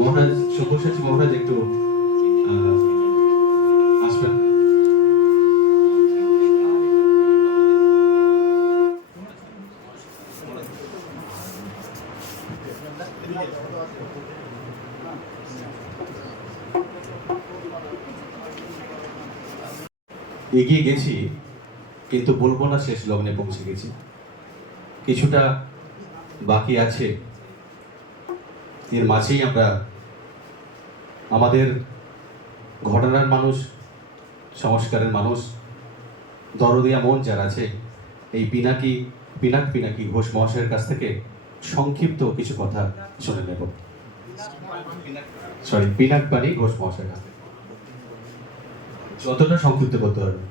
মহারাজ, সব্যসাচী মহারাজ একটু আসবেন। এগিয়ে গেছি, কিন্তু বলব না শেষ লগ্নে পৌঁছে গেছি। কিছুটা বাকি আছে। এর মাঝেই আমরা আমাদের ঘটনার মানুষ, সংস্কারের মানুষ, দরদিয়া মন যার আছে, এই পিনাকি, পিনাক পিনাকি ঘোষ মহাশয়ের কাছ থেকে সংক্ষিপ্ত কিছু কথা শুনে নেব। সরি পিনাক পানি ঘোষ মহাশয়ের কাছ থেকে। যতটা সংক্ষিপ্ত করতে পারবে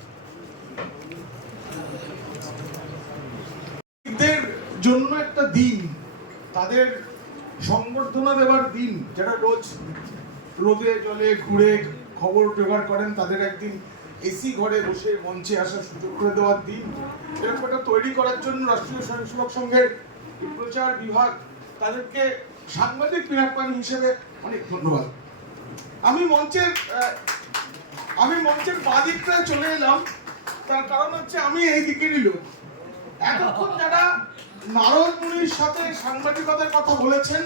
জন্য একটা দিন, তাদের সংবর্ধনা দেওয়ার দিন, যেটা রোজ রোদে, জলে ঘুরে খবর জোগাড় করেন, তাদের একদিন এসি ঘরে বসে মঞ্চে আসার সুযোগ করে দেওয়ার দিন। এরকম একটা তৈরি করার জন্য রাষ্ট্রীয় স্বয়ংসেবক সংঘের প্রচার বিভাগ তাদেরকে সাংবাদিক বিরাটপানি হিসেবে অনেক ধন্যবাদ। আমি মঞ্চের আমি মঞ্চের বাদিকটায় চলে এলাম। তার কারণ হচ্ছে আমি এই দিকেরই লোক। এতক্ষণ যারা নারদ মুনির সাথে সাংবাদিকতার কথা বলেছেন,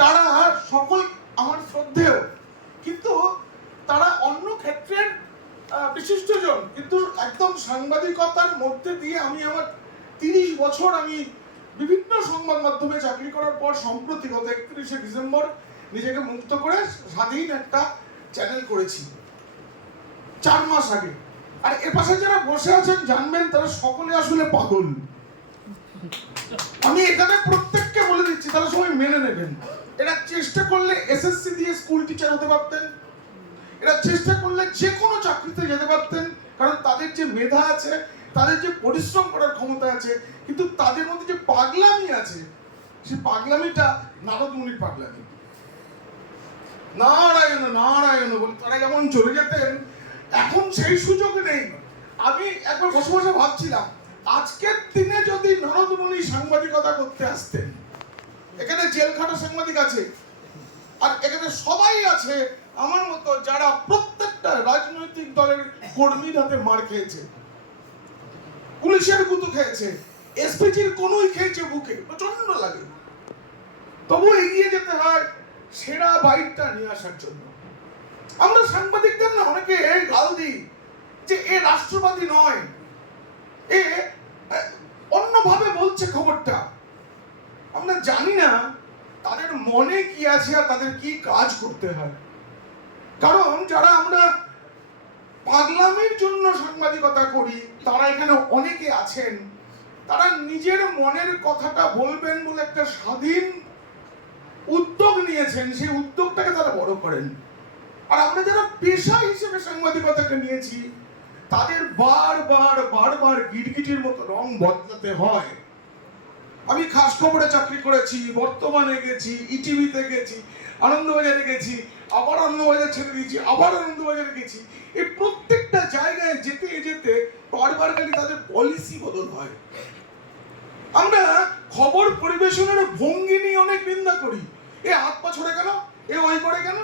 তারা সকল আমার শ্রদ্ধেয়। কিন্তু তারা অন্য ক্ষেত্রের বিশিষ্টজন। কিন্তু একদম সাংবাদিকতার মধ্যে দিয়ে আমি আমার তিরিশ বছর আমি বিভিন্ন সংবাদ মাধ্যমে চাকরি করার পর সম্প্রতি গত একত্রিশে ডিসেম্বর নিজেকে মুক্ত করে স্বাধীন একটা চ্যানেল করেছি। চার মাস আগে। আর এ পাশে যারা বসে আছেন, জানবেন তারা সকলে আসলে পাগল। আমি এখানে প্রত্যেককে বলে দিচ্ছি, তারা সবাই মেনে নেবেন। এরা চেষ্টা করলে এসএসসি দিয়ে স্কুল টিচার হতে পারতেন। এরা চেষ্টা করলে যে কোনো চাকরিতে যেতে পারতেন। কারণ তাদের যে মেধা আছে, তাদের যে পরিশ্রম করার ক্ষমতা আছে, কিন্তু তাদের মধ্যে যে পাগলামি আছে, সেই পাগলামিটা নারদ মুনির পাগলামি। নারায়ণ নারায়ণ বলে তারা যেমন চলে যেতেন, এখন সেই সুযোগ নেই। আমি একবার বসে বসে ভাবছিলাম, আজকের দিনে যদি নরদমণি সাংবাদিকতা করতে আসতেন এখানে জেলখাটা সাংবাদিক আছে। আর এখানে সবাই আছে, আমার মতো যারা প্রত্যেকটা রাজনৈতিক দলের কর্মীর হাতে মার খেয়েছে। পুলিশের গুতু খেয়েছে, এসপিজির কোনোই খেয়েছে বুকে প্রচণ্ড লাগে। তবু এগিয়ে যেতে হয় সেরা বাইকটা নিয়ে আসার জন্য। আমরা সাংবাদিকদের না অনেকে এই গাল দিই যে এ রাষ্ট্রবাদী নয় এ, অন্যভাবে বলছে খবরটা। আমরা জানি না তাদের মনে কি আছে আর তাদের কি কাজ করতে হয়। কারণ যারা আমরা পাগলামির জন্য সাংবাদিকতা করি, তারা এখানে অনেকে আছেন, তারা নিজের মনের কথাটা বলবেন বলে একটা স্বাধীন উদ্যোগ নিয়েছেন, সেই উদ্যোগটাকে তারা বড় করেন। আর আমরা যারা পেশা হিসেবে সাংবাদিকতাকে নিয়েছি, তাদের বারবার বারবার গিরগিটির মতো রং বদলাতে হয়। আমি খাস খবরে চাকরি করেছি, বর্তমানে গেছি ইটিভিতে গেছি, আনন্দবাজারে গেছি, আবার আনন্দবাজার ছেড়ে দিয়েছি, আবার আনন্দবাজারে গেছি। এই প্রত্যেকটা জায়গায় যেতে যেতে বারবার খালি তাদের পলিসি বদল হয়। আমরা খবর পরিবেশনের ভঙ্গি নিয়ে অনেক নিন্দা করি। এ হাত পা ছড়ে কেন? এ ওই করে কেন?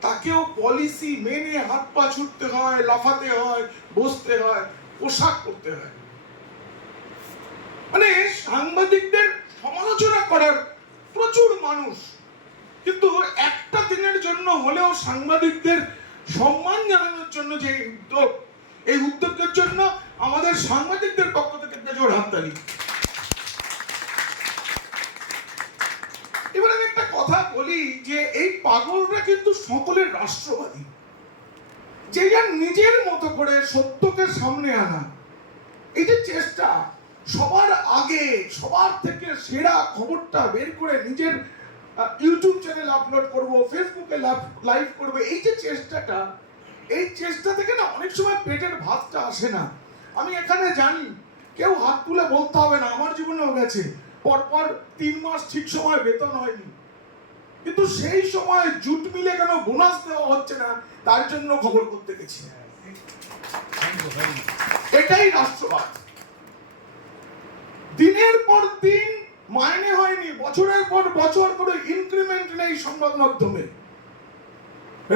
তাকেও পলিসি মেনে হাত পা ছুটতে হয়, লাফাতে হয়, বসতে হয়, পোশাক করতে হয়। মানে সাংবাদিকদের সমালোচনা করার প্রচুর মানুষ। কিন্তু একটা দিনের জন্য হলেও সাংবাদিকদের সম্মান জানানোর জন্য যে উদ্যোগ, এই উদ্যোগের জন্য আমাদের সাংবাদিকদের পক্ষ থেকে একটা জোর হাততালি। এবার আমি একটা কথা বলি যে এই পাগলরা কিন্তু সকলের রাষ্ট্রবাদী। যে যার নিজের মতো করে সত্যকে সামনে আনা, এই যে চেষ্টা সবার আগে সবার থেকে সেরা খবরটা বের করে নিজের ইউটিউব চ্যানেল আপলোড করব ফেসবুকে লাইভ করব এই যে চেষ্টাটা এই চেষ্টা থেকে না অনেক সময় পেটের ভাতটা আসে না। আমি এখানে জানি কেউ হাত তুলে বলতে হবে না আমার জীবনেও গেছে। পরপর তিন মাস ঠিক সময় বেতন হয়নি। কিন্তু সেই সময় জুট মিলে কেন বোনাস দেওয়া হচ্ছে না তার জন্য খবর করতে গেছি। এটাই রাষ্ট্রবাদ। দিনের পর দিন মাইনে হয়নি, বছরের পর বছর করে ইনক্রিমেন্ট নেই সংবাদ মাধ্যমে।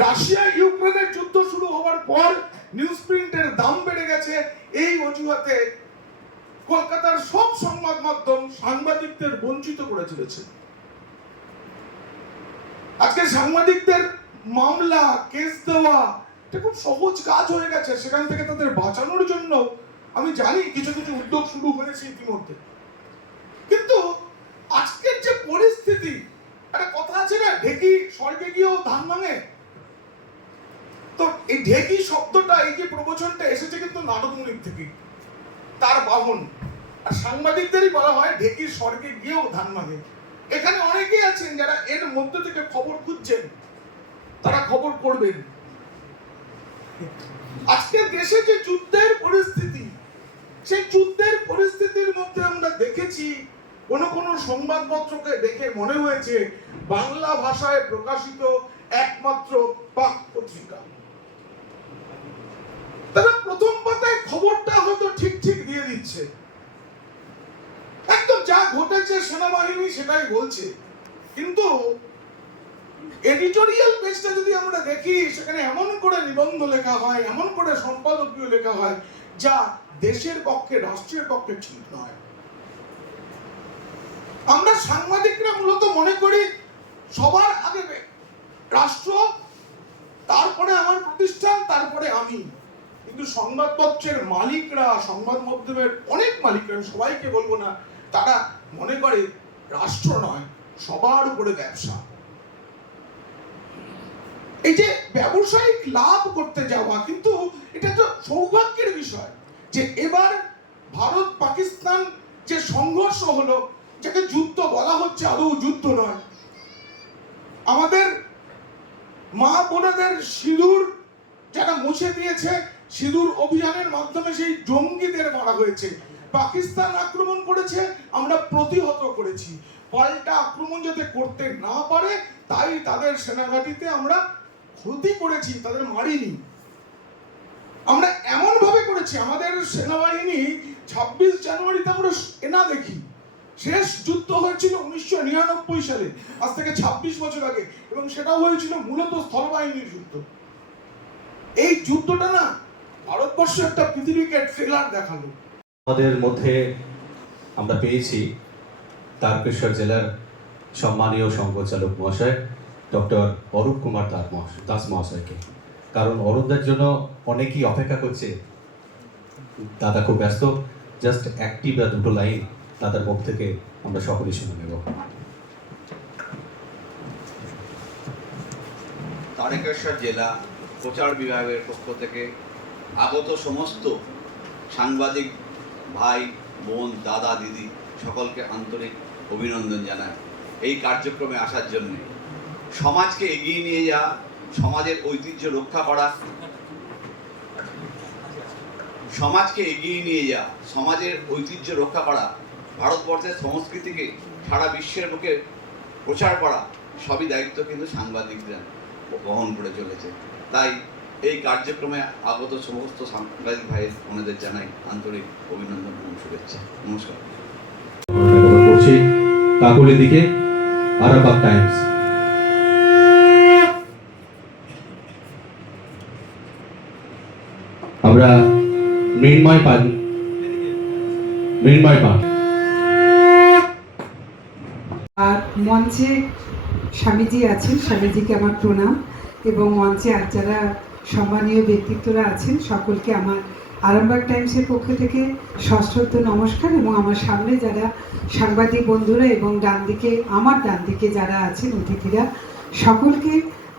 রাশিয়া, ইউক্রেনের যুদ্ধ শুরু হওয়ার পর নিউজ প্রিন্টের দাম বেড়ে গেছে, এই অজুহাতে কলকাতার সব সংবাদ মাধ্যম সাংবাদিকদের বঞ্চিত করে চলেছে আজকে সাংবাদিকদের মামলা, কেস দেওয়া, এটা খুব সহজ কাজ হয়ে গেছে, সেখান থেকে তাদের বাঁচানোর জন্য আমি জানি কিছু কিছু উদ্যোগ শুরু হয়েছে ইতিমধ্যে। কিন্তু আজকের যে পরিস্থিতি, একটা কথা আছে না, ঢেকি স্বর্গে গিয়েও ধান ভাঙে। তো এই ঢেকি শব্দটা, এই যে প্রবচনটা এসেছে কিন্তু নারদমুনির থেকে। তার বাহন। আর সাংবাদিকদেরই বলা হয়, ঢেকি স্বর্গে গিয়েও ধান ভাঙে। এখানে অনেকেই আছেন যারা এর মধ্যে থেকে খবর খুঁজছেন। তারা খবর করবেন। আজকের দেশে যে যুদ্ধের পরিস্থিতি সেই যুদ্ধের পরিস্থিতির মধ্যে আমরা দেখেছি, কোন কোন সংবাদপত্রকে দেখে মনে হয়েছে, বাংলা ভাষায় প্রকাশিত একমাত্র পাক পত্রিকা। তারা প্রথম পাতায় খবরটা হয়তো ঠিক ঠিক দিয়ে দিচ্ছে। একদম যা ঘটেছে সেনাবাহিনী সেটাই বলছে। কিন্তু এডিটোরিয়াল পেজটা যদি আমরা দেখি, সেখানে এমন করে নিবন্ধ লেখা হয়, এমন করে সম্পাদকীয় লেখা হয়, যা দেশের পক্ষে, রাষ্ট্রের পক্ষে ঠিক নয়। আমরা সাংবাদিকরা মূলত মনে করি, সবার আগে রাষ্ট্র, তারপরে আমার প্রতিষ্ঠান, তারপরে আমি। কিন্তু সংবাদপত্রের মালিকরা, সংবাদ মাধ্যমের অনেক মালিকরা আমি সবাইকে বলব না, তারা মনে করে রাষ্ট্র নয়, সবার উপরে ব্যবসা। এই যে ব্যবসায়িক লাভ করতে যাওয়া, কিন্তু এটা তো সৌভাগ্যের বিষয়। যে এবার ভারত পাকিস্তান যে সংঘর্ষ হলো, যাকে যুদ্ধ বলা হচ্ছে আদৌ যুদ্ধ নয়। আমাদের মা বোনেদের সিঁদুর যারা মুছে দিয়েছে, সিঁদুর অভিযানের মাধ্যমে সেই জঙ্গিদের মারা হয়েছে। পাকিস্তান আক্রমণ করেছে, আমরা প্রতিহত করেছি। পাল্টা আক্রমণ যাতে করতে না পারে, তাই তাদের সেনাঘাটিতে আমরা ক্ষতি করেছি, তাদের মারিনি। আমরা এমন ভাবে করেছি, আমাদের সেনাবাহিনী ছাব্বিশ জানুয়ারিতে আমরা সেনা দেখি। শেষ যুদ্ধ হয়েছিল উনিশশো নিরানব্বই সালে, আজ থেকে ছাব্বিশ বছর আগে, এবং সেটাও হয়েছিল মূলত স্থলবাহিনীর যুদ্ধ। এই যুদ্ধটা না, ভারতবর্ষ একটা পৃথিবীকে ট্রেলার দেখাল। আমাদের মধ্যে আমরা পেয়েছি তারকেশ্বর জেলার সম্মানীয় সংঘচালক মহাশয়, ডক্টর অরূপ কুমার দাস মহাশয় দাস মহাশয়কে। কারণ অরূপদার জন্য অনেকেই অপেক্ষা করছে। দাদা খুব ব্যস্ত। জাস্ট একটি বা দুটো লাইন দাদার মুখ থেকে আমরা সকলেই শুনে নেব। তারকেশ্বর জেলা প্রচার বিভাগের পক্ষ থেকে আগত সমস্ত সাংবাদিক ভাই, বোন, দাদা, দিদি সকলকে আন্তরিক অভিনন্দন জানায় এই কার্যক্রমে আসার জন্য। সমাজকে এগিয়ে নিয়ে যাওয়া সমাজের ঐতিহ্য রক্ষা করা। সমাজকে এগিয়ে নিয়ে যাওয়া সমাজের ঐতিহ্য রক্ষা করা, ভারতবর্ষের সংস্কৃতিকে সারা বিশ্বের বুকে প্রচার করা, সবই দায়িত্ব কিন্তু সাংবাদিকরা বহন করে চলেছে। তাই এই কার্যক্রমে আগত সমস্ত সাংবাদিক ভাইয়ের ওনাদের জানাই আন্তরিক অভিনন্দন এবং শুভেচ্ছা। নমস্কার। করছি দিকে আরাবাগ টাইমস। আমরা মৃন্ময় পান মৃন্ময় পান। আর মঞ্চে স্বামীজি আছেন, স্বামীজিকে আমার প্রণাম। এবং মঞ্চে আর যারা সম্মানীয় ব্যক্তিত্বরা আছেন, সকলকে আমার আরামবাগ টাইমসের পক্ষ থেকে সশ্রদ্ধ নমস্কার। এবং আমার সামনে যারা সাংবাদিক বন্ধুরা এবং ডান দিকে, আমার ডান দিকে যারা আছেন, অতিথিরা, সকলকে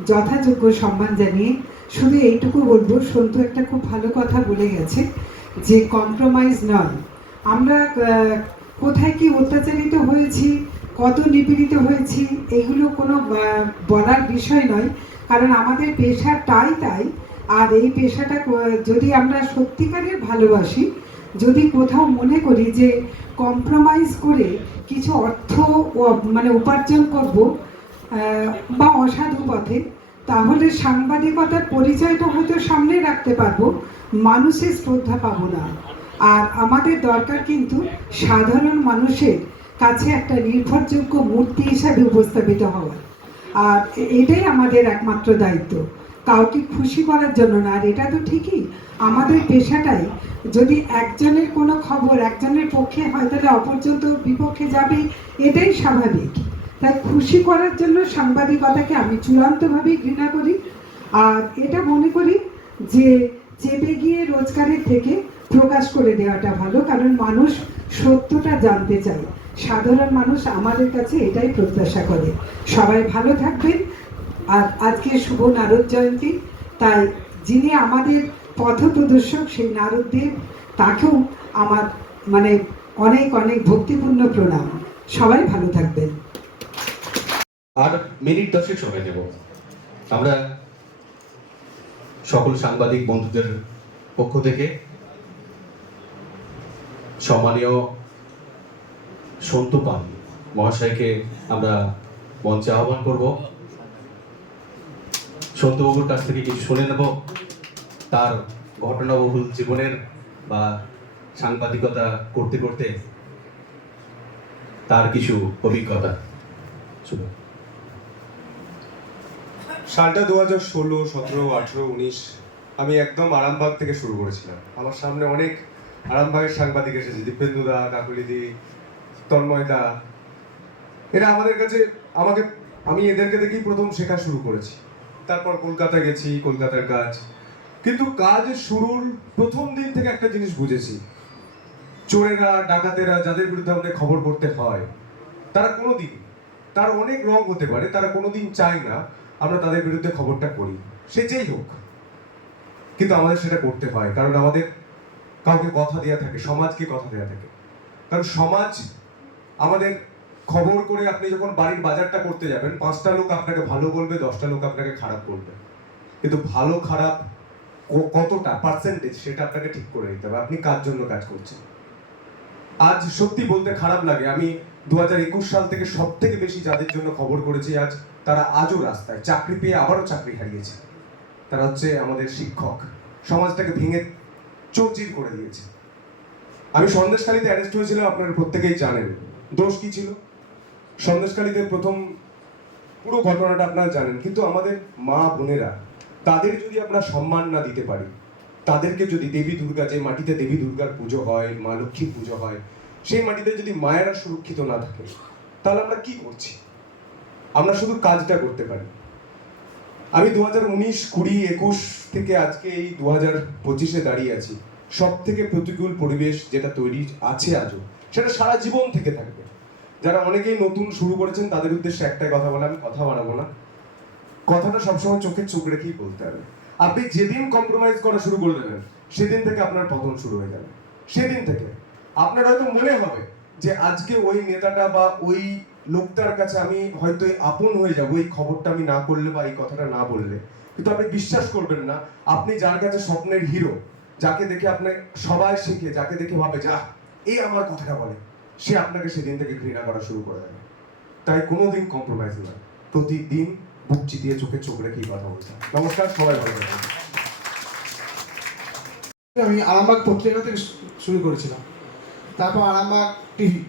যথাযোগ্য সম্মান জানিয়ে শুধু এইটুকু বলব, সন্তু একটা খুব ভালো কথা বলে গেছে যে কম্প্রোমাইজ নয়। আমরা কোথায় কি অত্যাচারিত হয়েছি, কত নিপীড়িত হয়েছি, এগুলো কোনো বলার বিষয় নয়। কারণ আমাদের পেশাটাই তাই আর এই পেশাটা যদি আমরা সত্যিকারের ভালোবাসি, যদি কোথাও মনে করি যে কম্প্রোমাইজ করে কিছু অর্থ মানে উপার্জন করব বা অসাধু পথে তাহলে সাংবাদিকতার পরিচয়টা হয়তো সামনে রাখতে পারব। মানুষের শ্রদ্ধা পাবো না। আর আমাদের দরকার কিন্তু সাধারণ মানুষের কাছে একটা নির্ভরযোগ্য মূর্তি হিসাবে উপস্থাপিত হওয়া। আর এটাই আমাদের একমাত্র দায়িত্ব। কাউকে খুশি করার জন্য না। আর এটা তো ঠিকই, আমাদের পেশাটাই। যদি একজনের কোনো খবর একজনের পক্ষে হয়, তাহলে অপরজন তো বিপক্ষে যাবে এটাই স্বাভাবিক। তাই খুশি করার জন্য সাংবাদিকতাকে আমি চূড়ান্তভাবেই ঘৃণা করি। আর এটা মনে করি যে চেপে গিয়ে রোজগারের থেকে প্রকাশ করে দেওয়াটা ভালো, কারণ মানুষ সত্যটা জানতে চায়। সাধারণ মানুষ আমাদের কাছে এটাই প্রত্যাশা করে। সবাই ভালো থাকবেন। আর আজকে শুভ নারদ জয়ন্তী। তাই যিনি আমাদের পথ প্রদর্শক সেই নারদদেব তাকেও আমার মানে অনেক অনেক ভক্তিপূর্ণ প্রণাম। সবাই ভালো থাকবেন। আর মিনিট দশেক সময় নেব। আমরা সকল সাংবাদিক বন্ধুদের পক্ষ থেকে সম্মানীয় সন্তু পান মহাশয়কে আমরা মঞ্চে আহ্বান করব। সন্তুবাবুর কাছ থেকে কিছু শুনে নেব। তার ঘটনাবহুল জীবনের বা সাংবাদিকতা করতে করতে তার কিছু অভিজ্ঞতা। শুনুন। সালটা দু হাজার ষোলো, সতেরো, আঠেরো, উনিশ, আমি একদম আরামবাগ থেকে শুরু করেছিলাম। আমার সামনে অনেক আরামবাগের সাংবাদিক এসেছে দীপেন্দুদা কাকুলিদি তন্ময়দা এরা আমাদের কাছে, আমাকে, আমি এদেরকে দেখেই প্রথম শেখা শুরু করেছি। তারপর কলকাতা গেছি, কলকাতার কাজ। কিন্তু কাজ শুরুর প্রথম দিন থেকে একটা জিনিস বুঝেছি। চোরেরা, ডাকাতেরা যাদের বিরুদ্ধে আমাদের খবর করতে হয়, তারা কোনোদিন, তার অনেক রং হতে পারে, তারা কোনোদিন চায় না আমরা তাদের বিরুদ্ধে খবরটা করি। সে যেই হোক, কিন্তু আমাদের সেটা করতে হয়, কারণ আমাদের কাউকে কথা দেওয়া থাকে, সমাজকে কথা দেওয়া থাকে। কারণ সমাজ আমাদের খবর করে আপনি যখন বাড়ির বাজারটা করতে যাবেন, পাঁচটা লোক আপনাকে ভালো বলবে, দশটা লোক আপনাকে খারাপ বলবে। কিন্তু ভালো, খারাপ কতটা পার্সেন্টেজ সেটা আপনাকে ঠিক করে নিতে হবে, আপনি কার জন্য কাজ করছেন? আজ সত্যি বলতে খারাপ লাগে, আমি দু হাজার একুশ সাল থেকে সব থেকে বেশি যাদের জন্য খবর করেছি, আজ তারা আজও রাস্তায় চাকরি পেয়ে আবারও চাকরি হারিয়েছে। তারা হচ্ছে আমাদের শিক্ষক। সমাজটাকে ভেঙে চৌচির করে দিয়েছে। আমি সন্দেশখালীতে অ্যারেস্ট হয়েছিলাম, আপনারা প্রত্যেকেই জানেন। দোষ কি ছিল? সন্দেশখালীতে প্রথম পুরো ঘটনাটা আপনারা জানেন, কিন্তু আমাদের মা বোনেরা, তাদের যদি আমরা সম্মান না দিতে পারি, তাদেরকে যদি দেবী দুর্গা, যে মাটিতে দেবী দুর্গার পুজো হয়, মা লক্ষ্মীর পুজো হয়, সেই মাটিতে যদি মায়েরা সুরক্ষিত না থাকে, তাহলে আমরা কি করছি? আমরা শুধু কাজটা করতে পারি। আমি দু হাজার উনিশ, কুড়ি, একুশ থেকে আজকে এই দু হাজার পঁচিশে দাঁড়িয়ে আছি। সব থেকে প্রতিকূল পরিবেশ যেটা তৈরি আছে আজও, সেটা সারা জীবন থেকে থাকবে। যারা অনেকেই নতুন শুরু করেছেন, তাদের উদ্দেশ্যে একটাই কথা বলে, আমি কথা বাড়াবো না। কথাটা সবসময় চোখে চোখ রেখেই বলতে হবে। আপনি যেদিন কম্প্রোমাইজ করা শুরু করে দেবেন, সেদিন থেকে আপনার পতন শুরু হয়ে যাবে। সেদিন থেকে। আপনার হয়তো মনে হবে যে আজকে ওই নেতাটা বা ওই লোকটার কাছে আমি হয়তো আপন হয়ে যাব, এই খবরটা আমি না করলে বা এই কথাটা না বললে। কিন্তু আপনি বিশ্বাস করবেন না, আপনি যার কাছে স্বপ্নের হিরো, যাকে দেখে আপনি সবাই শিখে, যাকে দেখে ভাবে যা এই আমার কথাটা বলে। সে আপনাকে সেদিন থেকে ঘৃণা করা শুরু করে দেবে। তাই কোনোদিন কম্প্রোমাইজ নয়। প্রতিদিন বুক চিতিয়ে চোখে চোখ রেখেই কথা বলতে নমস্কার, সবাই ভালো থাকবেন আমি আরামবাগ পত্রিকা থেকে শুরু করেছিলাম। তারপর আরামবাগ টিভি।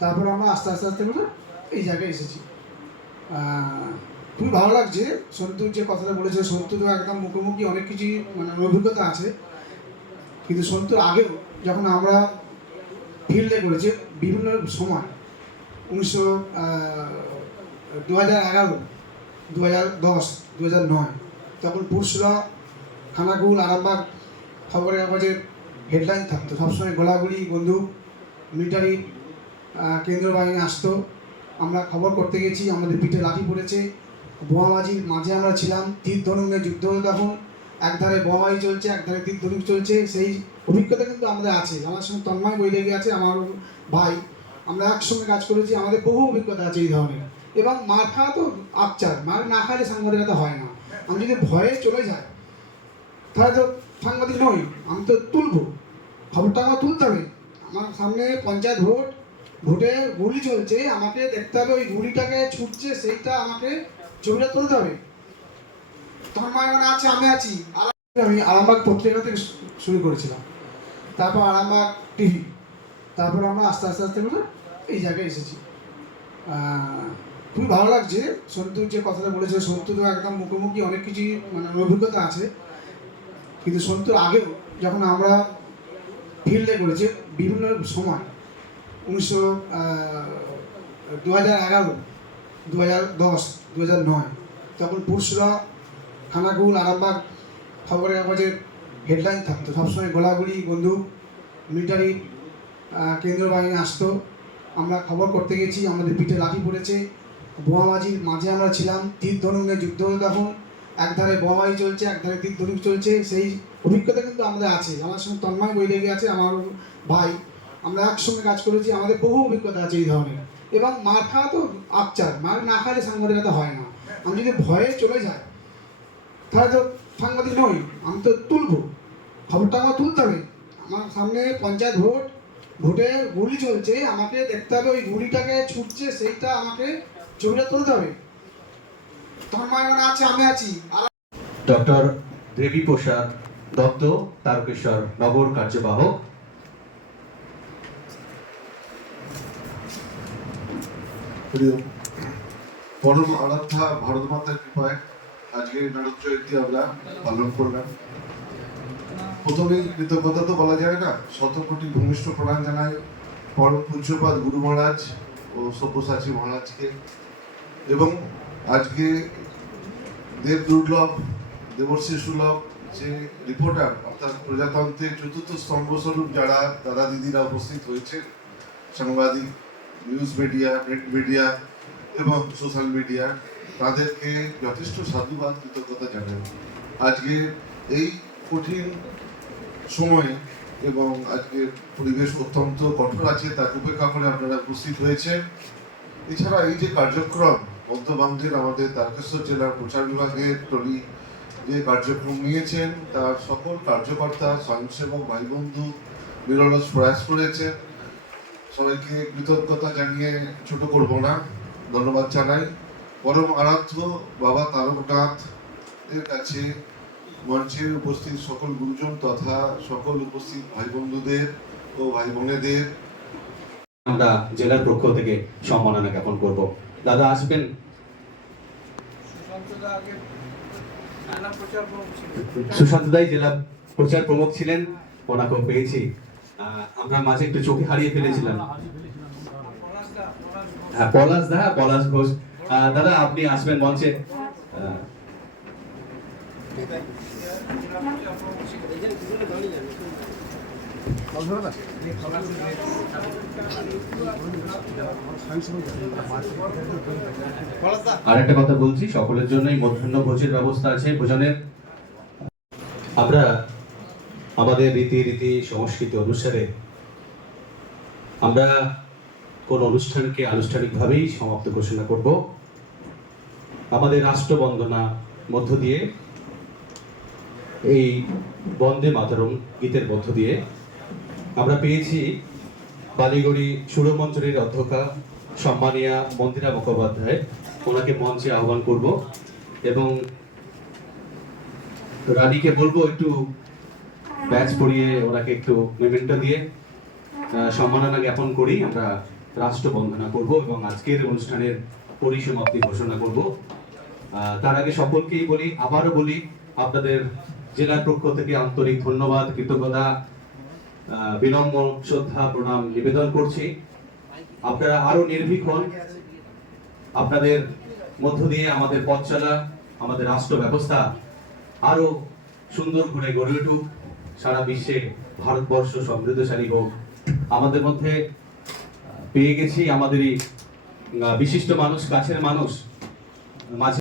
তারপর আমরা আস্তে আস্তে আস্তে করে এই জায়গায় এসেছি। খুবই ভালো লাগছে। সন্তুর যে কথাটা বলেছে সন্তু তো একদম মুখোমুখি অনেক কিছু মানে অভিজ্ঞতা আছে। কিন্তু সন্তুর আগেও যখন আমরা ফিল্ডে করেছি, বিভিন্ন সময়, উনিশশো দু হাজার এগারো দু হাজার দশ দু হাজার নয়, তখন পুরুষরা খানাকুল, আরামবাগ, খবরের কাগজের হেডলাইন থাকতো। সবসময় গোলাগুলি, বন্দুক মিলিটারি কেন্দ্র বাহিনী আসতো। আমরা খবর করতে গেছি, আমাদের পিঠে লাঠি পড়েছে। বোমাবাজির মাঝে আমরা ছিলাম, তীর ধনুকের যুদ্ধ হলো তখন। একধারে বোমাবাজি চলছে, একধারে তীর ধনুক চলছে। সেই অভিজ্ঞতা কিন্তু আমাদের আছে। আমার সঙ্গে তন্ময় বই লেগে আছে, আমার ভাই। আমরা একসঙ্গে কাজ করেছি, আমাদের বহু অভিজ্ঞতা আছে এই ধরনের। এবং মার খাওয়া তো আকচার মার না খাইলে সাংবাদিকতা হয় না। আমি যদি ভয়ে চলে যাই, তাহলে তো সাংবাদিক নই, আমি তো তুলবো। খবরটা আমার তুলতে হবে। আমার সামনে পঞ্চায়েত ভোট ভোটে গুলি চলছে, আমাকে দেখতে হবে ওই গুলিটাকে ছুটছে, সেইটা আমাকে ছবিটা তুলতে হবে। তোমার মায়ের মানে আছে আমি আছি। আমি আরামবাগ পত্রিকা থেকে শুরু করেছিলাম। তারপর আরামবাগ টিভি। তারপর আমরা আস্তে আস্তে আস্তে করে এই জায়গায় এসেছি। খুবই ভালো লাগছে। সন্তুর যে কথাটা বলেছে, সন্তু একদম মুখোমুখি অনেক কিছু মানে অভিজ্ঞতা আছে। কিন্তু সন্তুর আগেও যখন আমরা ফিল্ডে করেছি, বিভিন্ন সময় উনিশশো দু হাজার এগারো দু হাজার দশ দু হাজার নয়। তখন পুরুষরা খানাকুল আরামবাগ খবরের কাগজের হেডলাইন থাকতো, সবসময় গোলাগুলি, বন্দুক মিলিটারি কেন্দ্র বাহিনী আসতো। আমরা খবর করতে গেছি, আমাদের পিঠে লাঠি পড়েছে। বোমাবাজির মাঝে আমরা ছিলাম তীর ধনুকে যুদ্ধ হলো তখন। একধারে বোমাবাজি চলছে, একধারে তীর ধনুক চলছে। সেই অভিজ্ঞতা কিন্তু আমাদের আছে। আমার সঙ্গে তন্ময় বই লেগে আছে, আমার ভাই। আমরা একসঙ্গে কাজ করেছি, আমাদের বহু অভিজ্ঞতা আছে এই ধরনের। এবং মার খাওয়া তো আকচার মার না খাইলে সাংবাদিকতা হয় না। আমি যদি ভয়ে চলে যাই, তাহলে তো সাংবাদিক নই, আমি তো তুলবো। খবরটা আমার তুলতে হবে। আমার সামনে পঞ্চায়েত ভোট, ভোটে গুলি চলছে, আমাকে দেখতে হবে ওই গুলিটাকে ছুটছে, সেইটা আমাকে ছবিটা তুলতে হবে। তন্ময় আছে, আমি আছি। ডক্টর দেবী প্রসাদ দত্ত, তারকেশ্বর নগর কার্যবাহক। পরম আরাধ্যা ভারত মাতার কৃপায় আজকে নারদ জয়ন্তী আমরা পালন করলাম। প্রথমেই কৃতজ্ঞতা তো বলা যায় না শত কোটি ভূমিষ্ঠ প্রণাম জানাই পরম পূজ্যপাদ গুরু মহারাজ ও সব্যসাচী মহারাজকে। এবং আজকে দেব দুর্লভ দেবর্ষী সুলভ, যে রিপোর্টার অর্থাৎ প্রজাতন্ত্রের চতুর্থ স্তম্ভস্বরূপ যারা দাদা দিদিরা উপস্থিত হয়েছে সাংবাদিক নিউজ মিডিয়া প্রিন্ট মিডিয়া এবং সোশ্যাল মিডিয়া তাদেরকে যথেষ্ট সাধুবাদ, কৃতজ্ঞতা জানাই। আজকে এই কঠিন সময়ে এবং আজকে পরিবেশ অত্যন্ত কঠোর আছে, তার উপেক্ষা করে আপনারা উপস্থিত হয়েছে এছাড়া এই যে কার্যক্রম মধ্যবাঙ্গের আমাদের তারকেশ্বর জেলার প্রচার বিভাগের টলি যে কার্যক্রম নিয়েছেন, তার সকল কার্যকর্তা, স্বয়ংসেবক ভাই বন্ধু নিরলস প্রয়াস করেছেন। সবাইকে কৃতজ্ঞতা জানিয়ে ছোট করব না। ধন্যবাদ জানাই। পরম আরাধ্য বাবা তারকনাথ এর কাছে মঞ্চে উপস্থিত সকল গুরুজন তথা সকল উপস্থিত ভাই বন্ধুদের ও ভাই বোনেদের আমরা জেলার পক্ষ থেকে সম্মাননা জ্ঞাপন করব। দাদা আসবেন? সুশান্ত দাই জেলা প্রচার প্রমুখ ছিলেন ওনাকেও পেয়েছি। আমরা মাঝে একটু চোখে হারিয়ে ফেলেছিলাম। হ্যাঁ পলাশ দা পলাশ ঘোষ। দাদা আপনি আসবেন মঞ্চে। আর একটা কথা বলছি সকলের জন্যই মধ্যাহ্ন ভোজের ব্যবস্থা আছে ভোজনের। আমরা আমাদের রীতি রীতি সংস্কৃতি অনুসারে আমরা কোন অনুষ্ঠানকে আনুষ্ঠানিকভাবেই সমাপ্ত ঘোষণা করব। আমাদের রাষ্ট্রবন্দনা মধ্য দিয়ে, এই বন্দে মাতরম গীতের মধ্য দিয়ে আমরা পেয়েছি বালিগড়ি সুরমঞ্চরের অধ্যক্ষা সম্মানিয়া মন্দিরা মুখোপাধ্যায়। ওনাকে মঞ্চে আহ্বান করব এবং রানীকে বলব একটু ব্যাচ পরিয়ে ওনাকে একটু মেমেন্টো দিয়ে সম্মাননা জ্ঞাপন করি। আমরা রাষ্ট্র বন্দনা করব এবং আজকের অনুষ্ঠানের পরিসমাপ্তি ঘোষণা করব। তার আগে সকলকেই বলি, আবারও বলি, আপনাদের জেলার পক্ষ থেকে আন্তরিক ধন্যবাদ, কৃতজ্ঞতা বিনম্র শ্রদ্ধা, প্রণাম নিবেদন করছি। আপনারা আরও নির্ভীক হন। আপনাদের মধ্য দিয়ে আমাদের পথ চলা, আমাদের রাষ্ট্র ব্যবস্থা আরও সুন্দর করে গড়ে উঠুক। সারা বিশ্বে ভারতবর্ষ সমৃদ্ধশালী হোক। আমাদের মধ্যে পেয়ে গেছি আমাদেরই বিশিষ্ট মানুষ, কাছের মানুষ, মাঝে